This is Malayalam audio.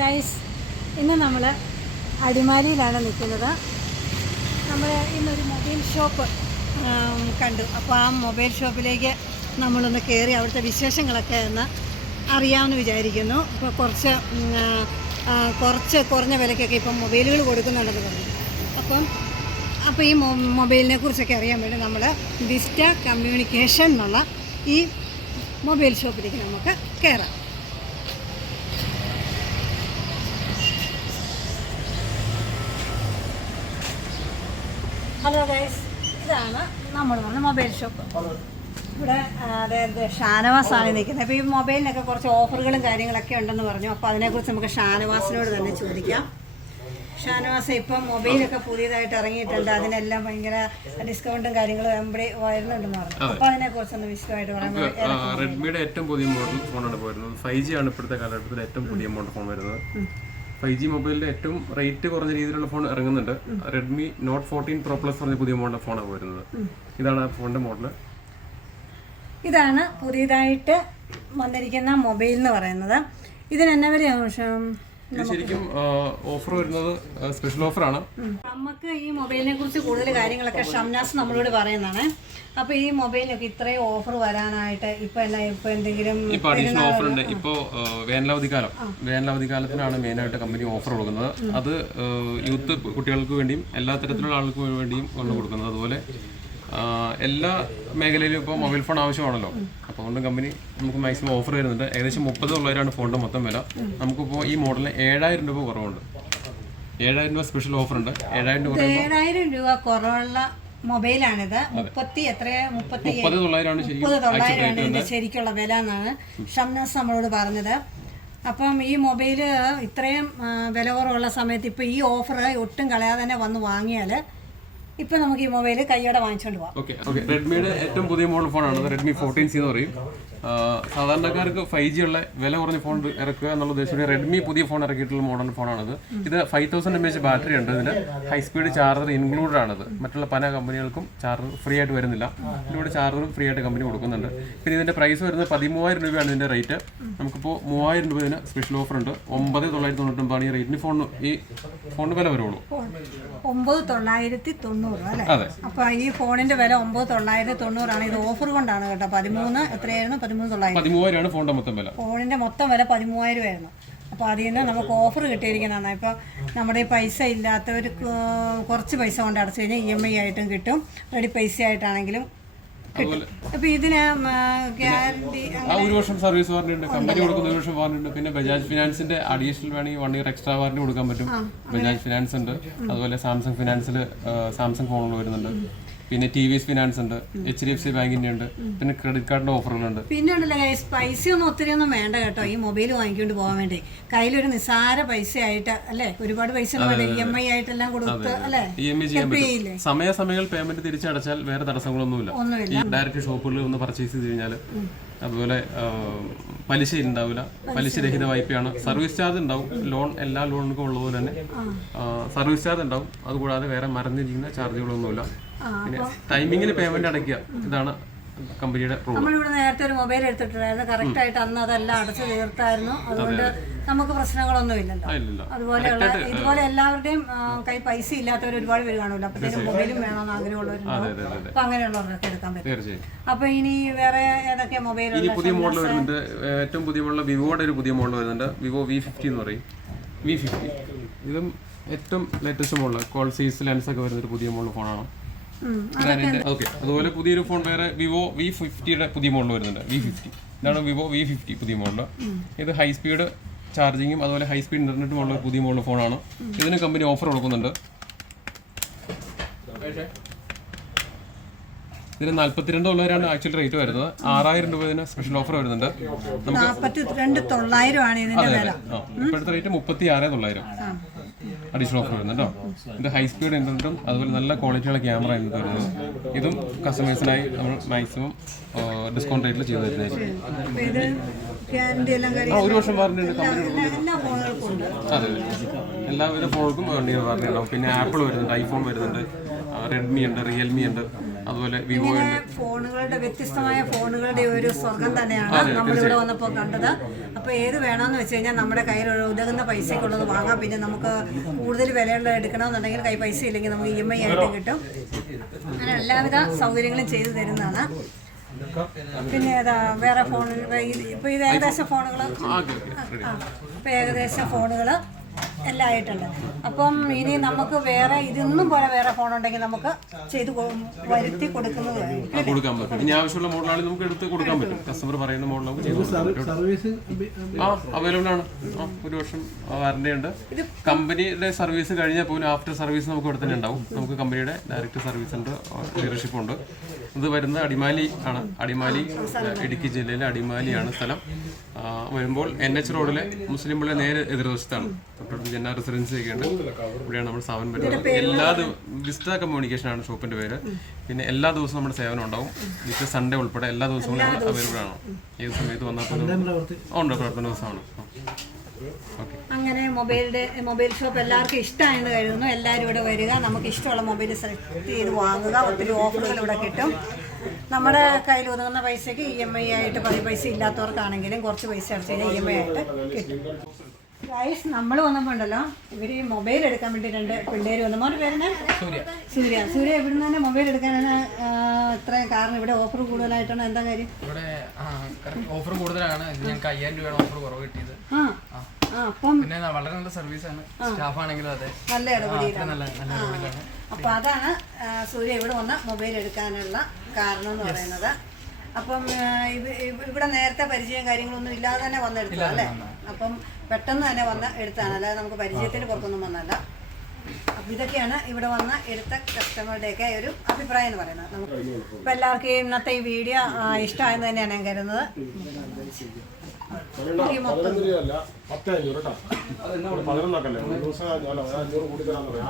ഗൈസ് ഇന്ന് നമ്മൾ അടിമാലിയിലാണ് നിൽക്കുന്നത്. നമ്മൾ ഇന്നൊരു മൊബൈൽ ഷോപ്പ് കണ്ടു. അപ്പോൾ ആ മൊബൈൽ ഷോപ്പിലേക്ക് നമ്മളൊന്ന് കയറി അവിടുത്തെ വിശേഷങ്ങളൊക്കെ ഒന്ന് അറിയാമെന്ന് വിചാരിക്കുന്നു. ഇപ്പോൾ കുറച്ച് കുറച്ച് കുറഞ്ഞ വിലയ്ക്കൊക്കെ ഇപ്പം മൊബൈലുകൾ കൊടുക്കുന്നുണ്ടെന്ന് പറഞ്ഞു. അപ്പം അപ്പോൾ ഈ മൊബൈലിനെ കുറിച്ചൊക്കെ അറിയാൻ വേണ്ടി നമ്മൾ വിസ്റ്റ കമ്മ്യൂണിക്കേഷൻ എന്നുള്ള ഈ മൊബൈൽ ഷോപ്പിലേക്ക് നമുക്ക് കയറാം ഹലോ ഗൈസ് ഇതാണ് നമ്മൾ പറഞ്ഞ മൊബൈൽ ഷോപ്പ് ഇവിടെ അതായത് ഷാനവാസ് ആണ് നിൽക്കുന്നത്. അപ്പോൾ ഈ മൊബൈലിനൊക്കെ കുറച്ച് ഓഫറുകളും കാര്യങ്ങളൊക്കെ ഉണ്ടെന്ന് പറഞ്ഞു. അപ്പോൾ അതിനെക്കുറിച്ച് നമുക്ക് ഷാനവാസിനോട് തന്നെ ചോദിക്കാം. ഷാനവാസ ഇപ്പം മൊബൈലൊക്കെ പുതിയതായിട്ട് ഇറങ്ങിയിട്ടുണ്ട്. അതിനെല്ലാം ഭയങ്കര ഡിസ്കൗണ്ടും കാര്യങ്ങളും എംബ്രി വരുന്നുണ്ടെന്ന് പറഞ്ഞു. അപ്പോൾ അതിനെക്കുറിച്ചൊന്ന് വിശദമായിട്ട് പറയാം റെഡ്മിയുടെ ഏറ്റവും പുതിയ മോഡൽ ഫോണാണ് പോയിരുന്നത് ഫൈവ് ജി ആണ് ഇപ്പോഴത്തെ കാലഘട്ടത്തിൽ ഏറ്റവും പുതിയ മോഡൽ ഫോൺ വരുന്നത്. ഫൈവ് ജി മൊബൈലിന്റെ ഏറ്റവും റേറ്റ് കുറഞ്ഞ രീതിയിലുള്ള ഫോൺ ഇറങ്ങുന്നുണ്ട്. Redmi note fourteen pro plus പറഞ്ഞ പുതിയ മോഡൽ ഫോണാണ് വരുന്നത്. ഇതാണ് ആ ഫോണിന്റെ മോഡൽ ഇതാണ് പുതിയതായിട്ട് വന്നിരിക്കുന്ന മൊബൈൽ എന്ന് പറയുന്നത്. ഇതിന് എന്നാ വരെയാണ് ഇത് ശരിക്കും ഓഫർ വരുന്നത് സ്പെഷ്യൽ ഓഫറാണ് നമുക്ക് ഈ മൊബൈലിനെ കുറിച്ച് കൂടുതൽ കാര്യങ്ങളൊക്കെ ഷംനാസ് നമ്മളോട് പറയുന്നതാണ്. അപ്പൊ ഈ മൊബൈലൊക്കെ ഇത്രയും ഓഫർ വരാനായിട്ട് ഇപ്പൊ ഇപ്പൊ എന്തെങ്കിലും ഇപ്പൊ അഡീഷണൽ ഓഫർ ഉണ്ട്. ഇപ്പോ വേനലവധിക്കാലം. വേനലവധിക്കാലത്തിനാണ് മെയിൻ ആയിട്ട് കമ്പനി ഓഫർ കൊടുക്കുന്നത് അത് യൂത്ത് കുട്ടികൾക്ക് വേണ്ടിയും എല്ലാ തരത്തിലുള്ള ആളുകൾക്ക് വേണ്ടിയും കൊണ്ട് കൊടുക്കുന്നത് അതുപോലെ എല്ലാ മേഖലയിലും ഇപ്പോൾ മൊബൈൽ ഫോൺ ആവശ്യമാണല്ലോ. അപ്പോൾ അതുകൊണ്ട് കമ്പനി നമുക്ക് മാക്സിമം ഓഫർ വരുന്നുണ്ട്. ഏകദേശം മുപ്പത് തൊള്ളായിരമാണ് ഫോണിന്റെ മൊത്തം വില. നമുക്കിപ്പോൾ ഈ മോഡലിന് ഏഴായിരം രൂപ കുറവുണ്ട്. ഏഴായിരം രൂപ സ്പെഷ്യൽ ഓഫർ ഉണ്ട്. ഏഴായിരം രൂപ ഏഴായിരം രൂപ കുറവുള്ള മൊബൈലാണിത് മുപ്പത്തി എത്ര മുപ്പത്തി മുപ്പത് തൊള്ളായിരമാണ് ശരിക്കുള്ള വില എന്നാണ് ഷംനാസ് നമ്മളോട് പറഞ്ഞത്. അപ്പം ഈ മൊബൈൽ ഇത്രയും വില കുറവുള്ള സമയത്ത് ഇപ്പോൾ ഈ ഓഫർ ഒട്ടും കളയാതെ തന്നെ വന്ന് വാങ്ങിയാൽ ഇപ്പം നമുക്ക് ഈ മൊബൈൽ കൈയോടെ വാങ്ങിച്ചോണ്ട് പോവാം. ഓക്കെ ഓക്കെ റെഡ്മിയുടെ ഏറ്റവും പുതിയ മോഡൽ ഫോണാണ് റെഡ്മി ഫോർട്ടീൻ സി എന്ന് പറയും. സാധാരണക്കാർക്ക് ഫൈവ് ജി ഉള്ള വില കുറഞ്ഞ ഫോൺ ഇറക്കുക എന്നുള്ള ഉദ്ദേശത്തോടെ റെഡ്മി പുതിയ ഫോൺ ഇറക്കിയിട്ടുള്ള മോഡൽ ഫോണാണിത് ഇത് five thousand M H battery ഉണ്ട് ഇതിന്. ഹൈ സ്പീഡ് ചാർജർ ഇൻക്ലൂഡഡ് ആണിത്. മറ്റുള്ള പല കമ്പനികൾക്കും ചാർജർ ഫ്രീ ആയിട്ട് വരുന്നില്ല. ഇതിലൂടെ ചാർജറും ഫ്രീ ആയിട്ട് കമ്പനി കൊടുക്കുന്നുണ്ട്. പിന്നെ ഇതിന്റെ പ്രൈസ് വരുന്നത് പതിമൂവായിരം രൂപയാണ് ഇതിന്റെ റേറ്റ് നമുക്കിപ്പോൾ മൂവായിരം രൂപ ഇതിന് സ്പെഷ്യൽ ഓഫർ ഉണ്ട്. ഒമ്പത് തൊള്ളായിരത്തി തൊണ്ണൂറ്റൊമ്പതാണ് ഈ റേറ്റിന് ഫോൺ ഈ ഫോണിന് വില വരുള്ളൂ. ഒമ്പത് തൊള്ളായിരത്തി തൊണ്ണൂറ് അല്ലേ? അപ്പൊ ഈ ഫോണിന്റെ വില ഒമ്പത് തൊള്ളായിരത്തി തൊണ്ണൂറാണ്. ഇത് ഓഫർ കൊണ്ടാണ് കേട്ടോ. പതിമൂന്ന് എത്രയായിരുന്നു? പതിമൂന്ന് തൊള്ളായിരം. ഫോണിന്റെ മൊത്തം വില. ഫോണിന്റെ മൊത്തം വില പതിമൂവായിരം ആയിരുന്നു. അപ്പോൾ അതിൽ നിന്ന് നമുക്ക് ഓഫർ കിട്ടിയിരിക്കുന്നതാണ്. ഇപ്പോൾ നമ്മുടെ ഈ പൈസ ഇല്ലാത്തവർ കുറച്ച് പൈസ കൊണ്ട് അടച്ചു കഴിഞ്ഞാൽ ഇ എം ഐ ആയിട്ടും കിട്ടും. റെഡി പൈസ ആയിട്ടാണെങ്കിലും കിട്ടും. അപ്പോൾ ഇതിന് ഗ്യാരണ്ടി ആ ഒരു വർഷം സർവീസ് വാറണ്ടി ഉണ്ട് കമ്പനി കൊടുക്കുന്ന ഒരു വർഷം വാറണ്ടി ഉണ്ട്. പിന്നെ ബജാജ് ഫിനാൻസിന്റെ അഡീഷണൽ വേണമെങ്കിൽ വൺ ഇയർ എക്സ്ട്രാ വാറണ്ടി കൊടുക്കാൻ പറ്റും. ബജാജ് ഫിനാൻസ് ഉണ്ട്. അതുപോലെ സാംസങ് ഫിനാൻസിൽ സാംസങ് ഫോണുകൾ വരുന്നുണ്ട്. പിന്നെ ടി വി എസ് ഫിനാൻസ് ഉണ്ട് എച്ച് ഡി എഫ് സി ബാങ്കിന്റെ ഉണ്ട് പിന്നെ ക്രെഡിറ്റ് കാർഡിന്റെ ഓഫറുകളുണ്ട് പിന്നെ ഉണ്ടല്ലോ ഗൈസ് പൈസ ഒന്നും ഒത്തിരി ഒന്നും വേണ്ട കേട്ടോ. ഈ മൊബൈൽ വാങ്ങിക്കൊണ്ട് പോകാൻ വേണ്ടി. കയ്യിലൊരു നിസാര പൈസ ആയിട്ട് അല്ലെ? ഒരുപാട് പൈസ ഇ എം ഐ ആയിട്ടെല്ലാം കൊടുത്ത് അല്ലേ? ഇ എം ഐ ചെയ്യാൻ Help പറ്റും. ചെയ്യില്ലേ? സമയാസമയങ്ങൾ പേയ്മെന്റ് തിരിച്ചടച്ചാൽ വേറെ തടസ്സങ്ങളൊന്നുമില്ല. ഈ ഡയറക്റ്റ് ഷോപ്പുകളിൽ ഒന്ന് പർച്ചേസ് ചെയ്ത് കഴിഞ്ഞാൽ അതുപോലെ പലിശ ഉണ്ടാവില്ല പലിശ രഹിത വായ്പയാണ്. സർവീസ് ചാർജ് ഉണ്ടാവും ലോൺ എല്ലാ ലോണുകൾക്കും ഉള്ളതുപോലെ തന്നെ. സർവീസ് ചാർജ് ഉണ്ടാവും അതുകൂടാതെ വേറെ മറന്നിരിക്കുന്ന ചാർജുകളൊന്നുമില്ല പിന്നെ ടൈമിങ്ങിന് പേയ്മെന്റ് അടയ്ക്കുക. ഇതാണ് കമ്പനിയുടെ നമ്മളിവിടെ നേരത്തെ ഒരു മൊബൈൽ എടുത്തിട്ടുണ്ടായിരുന്നു കറക്റ്റ് ആയിട്ട് അന്ന് അതെല്ലാം അടച്ചു തീർത്തായിരുന്നു. അതുകൊണ്ട് നമുക്ക് പ്രശ്നങ്ങളൊന്നും ഇല്ലല്ലോ. അതുപോലെയുള്ള ഇതുപോലെ എല്ലാവരുടെയും കൈ പൈസ ഇല്ലാത്തവർ ഒരുപാട് പേര് കാണുമല്ലോ. അപ്പത്തേക്കും മൊബൈലും വേണമെന്ന് ആഗ്രഹമുള്ളവരുണ്ടാവും അപ്പൊ അങ്ങനെയുള്ളവർക്ക് എടുക്കാൻ പറ്റും. അപ്പൊ ഇനി വേറെ ഏതൊക്കെ മൊബൈൽ ഇനി പുതിയ മോഡൽ വരുന്നുണ്ട്. ഏറ്റവും പുതിയ മോഡൽ വിവോയുടെ ഒരു പുതിയ മോഡൽ വരുന്നുണ്ട്. വിവോ വി ഫിഫ്റ്റി എന്ന് പറയും. വി ഫിഫ്റ്റി ഇതും ഏറ്റവും latest model Carl Zeiss lens ഒക്കെ വരുന്ന ഒരു പുതിയ മോഡൽ ഫോണാണ് ഓക്കെ അതുപോലെ പുതിയൊരു ഫോൺ വേറെ വിവോ വി ഫിഫ്റ്റിയുടെ പുതിയ മോഡൽ വരുന്നുണ്ട് വി ഫിഫ്റ്റി ഇതാണ് വിവോ വി ഫിഫ്റ്റി പുതിയ മോഡൽ ഇത് ഹൈ സ്പീഡ് ചാർജിങ്ങും അതുപോലെ ഹൈ സ്പീഡ് ഇന്റർനെറ്റും ഉള്ള പുതിയ മോഡൽ ഫോണാണ് ഇതിന് കമ്പനി ഓഫർ കൊടുക്കുന്നുണ്ട്. ഇതിന് നാല്പത്തിരണ്ട് തൊള്ളായിരമാണ് ആക്ച്വൽ റേറ്റ് വരുന്നത്. ആറായിരം രൂപ ഇതിന് സ്പെഷ്യൽ ഓഫർ വരുന്നുണ്ട്. നമുക്ക് ഇപ്പോഴത്തെ റേറ്റ് മുപ്പത്തി ആറ് തൊള്ളായിരം അഡീഷണൽ ഓഫർ വരുന്നുണ്ട് കേട്ടോ. ഇത് ഹൈ സ്പീഡ് ഇന്റർനെറ്റും അതുപോലെ നല്ല ക്വാളിറ്റിയുള്ള ക്യാമറ ഇത് വരുന്നത്. ഇതും കസ്റ്റമേഴ്സിനായി നമ്മൾ മാക്സിമം ഡിസ്കൗണ്ട് റേറ്റിൽ ചെയ്തു തരുന്നതായിരിക്കും. എല്ലാം ആ ഒരു വർഷം വാറണ്ടി ഉണ്ട് അതെ എല്ലാവിധ ഫോണുകൾക്കും വണ്ടി വാറണ്ടി ഉണ്ടാവും പിന്നെ ആപ്പിൾ വരുന്നുണ്ട് ഐഫോൺ വരുന്നുണ്ട്. റെഡ്മി ഉണ്ട് റിയൽമി ഉണ്ട് അതുപോലെ വിവോ ഉണ്ട്. ഫോണുകളുടെ വ്യത്യസ്തമായ ഫോണുകളുടെ ഒരു സ്വർഗം തന്നെയാണ് നമ്മളിവിടെ വന്നപ്പോൾ കണ്ടത്. അപ്പോൾ ഏത് വേണമെന്ന് വെച്ച് കഴിഞ്ഞാൽ നമ്മുടെ കയ്യിൽ ഉതകുന്ന പൈസയ്ക്കുള്ളത് വാങ്ങാം. പിന്നെ നമുക്ക് കൂടുതൽ വിലയുള്ള എടുക്കണമെന്നുണ്ടെങ്കിൽ കൈ പൈസ ഇല്ലെങ്കിൽ നമുക്ക് ഇ എം ഐ ആയിട്ട് കിട്ടും. അങ്ങനെ എല്ലാവിധ സൗകര്യങ്ങളും ചെയ്തു തരുന്നതാണ്. പിന്നെ ഏതാ വേറെ ഫോണുകൾ ഇപ്പോൾ ഇത് ഏകദേശം ഫോണുകൾ ഓക്കെ ഏകദേശം ഫോണുകൾ എല്ലാം ആയിട്ടുണ്ട്. അപ്പം ഇനി നമുക്ക് വേറെ ഇതൊന്നും പോലെ വേറെ ഫോൺ ഉണ്ടെങ്കിൽ നമുക്ക് ചെയ്ത് വരുത്തി കൊടുക്കുന്നത് ആ, കൊടുക്കാൻ പറ്റും. ഇനി ആവശ്യമുള്ള മോഡലാണ് നമുക്ക് എടുത്ത് കൊടുക്കാൻ പറ്റും. കസ്റ്റമർ പറയുന്ന മോഡൽ നമുക്ക് ചെയ്ത് കൊടുക്കാൻ സർവീസ് ആ അവൈലബിൾ ആണ്. ആ ഒരു വർഷം വാറണ്ടി ഉണ്ട്. കമ്പനിയുടെ സർവീസ് കഴിഞ്ഞാൽ പോലും ആഫ്റ്റർ സർവീസ് നമുക്ക് ഇവിടെ തന്നെ ഉണ്ടാവും. നമുക്ക് കമ്പനിയുടെ ഡയറക്റ്റ് സർവീസ് ഉണ്ട് ഡീലർഷിപ്പ് ഉണ്ട്. ഇത് വരുന്നത് അടിമാലി ആണ്. അടിമാലി ഇടുക്കി ജില്ലയിലെ അടിമാലിയാണ് സ്ഥലം. വരുമ്പോൾ എൻ എച്ച് റോഡിലെ മുസ്ലിം പള്ളി നേരെ എതിർവശത്താണ്. തൊട്ടടുത്ത് ജന റെസിഡൻസി ഒക്കെ ഉണ്ട്. ഇവിടെയാണ് നമ്മൾ സ്ഥാപനം വരുന്നത്. എല്ലാ വിസ്റ്റ കമ്മ്യൂണിക്കേഷൻ ആണ് ഷോപ്പിന്റെ പേര്. പിന്നെ എല്ലാ ദിവസവും നമ്മുടെ സേവനം ഉണ്ടാവും. വിത്ത് സൺഡേ ഉൾപ്പെടെ എല്ലാ ദിവസവും അവൈലബിൾ ആണ്. ഏത് സമയത്ത് വന്നാൽ ഉണ്ട് പ്രവർത്തന ദിവസമാണ്. അങ്ങനെ മൊബൈലിന്റെ മൊബൈൽ ഷോപ്പ് എല്ലാവർക്കും ഇഷ്ടമായെന്ന് കരുതുന്നു. എല്ലാവരും ഇവിടെ വരിക. നമുക്ക് ഇഷ്ടമുള്ള മൊബൈൽ സെലക്ട് ചെയ്ത് വാങ്ങുക. ഒത്തിരി ഓഫറുകൾ ഇവിടെ കിട്ടും. നമ്മുടെ കയ്യിൽ ഒതുങ്ങുന്ന പൈസയ്ക്ക് ഇ എം ഐ ആയിട്ട് പതി പൈസ ഇല്ലാത്തവർക്കാണെങ്കിലും കുറച്ച് പൈസ അടച്ചു കഴിഞ്ഞാൽ ഇ എം ഐ ആയിട്ട് കിട്ടും. ഗൈസ് നമ്മൾ വന്നപ്പോൾ ഉണ്ടല്ലോ ഇവർ ഈ മൊബൈൽ എടുക്കാൻ വേണ്ടി രണ്ട് പിള്ളേർ വന്നു. മോന്റെ പേരെന്നെ സൂര്യ. സൂര്യ. ഇവിടുന്ന് തന്നെ മൊബൈൽ എടുക്കാനാണ് ഇത്രയും കാരണം. ഇവിടെ ഓഫർ കൂടുതലായിട്ടാണ്? എന്താ കാര്യം? ഇവിടെ ഓഫർ കൂടുതലാണ്. ഞങ്ങൾക്ക് അയ്യായിരം രൂപയാണ് ഓഫർ കുറവ് കിട്ടിയത്. അപ്പം പിന്നെ വളരെ നല്ല സർവീസാണ് സ്റ്റാഫ് ആണെങ്കിലും അതെ. നല്ല ഇടപെടലാണ്. അപ്പോൾ അതാണ് സൂര്യ ഇവിടെ വന്ന മൊബൈൽ എടുക്കാനുള്ള കാരണം എന്ന് പറയുന്നത്. അപ്പം ഇവിടെ നേരത്തെ പരിചയം കാര്യങ്ങളൊന്നും ഇല്ലാതെ തന്നെ വന്നെടുത്തു അല്ലേ? അപ്പം പെട്ടെന്ന് തന്നെ വന്ന് എടുത്താണ് അല്ലാതെ നമുക്ക് പരിചയത്തിന് പുറത്തൊന്നും വന്നല്ല അപ്പം ഇതൊക്കെയാണ് ഇവിടെ വന്ന എടുത്ത കസ്റ്റമറുടെയൊക്കെ ഒരു അഭിപ്രായം എന്ന് പറയുന്നത്. നമുക്ക് ഇപ്പം എല്ലാവർക്കും ഇന്നത്തെ ഈ വീഡിയോ ഇഷ്ടമായെന്ന് തന്നെയാണ് ഞാൻ കരുതുന്നത്. പതിനൊന്നൊക്കെ അല്ലേ? ഒരു ദിവസം അഞ്ഞൂറ് കൂടി തരാൻ പറയാം.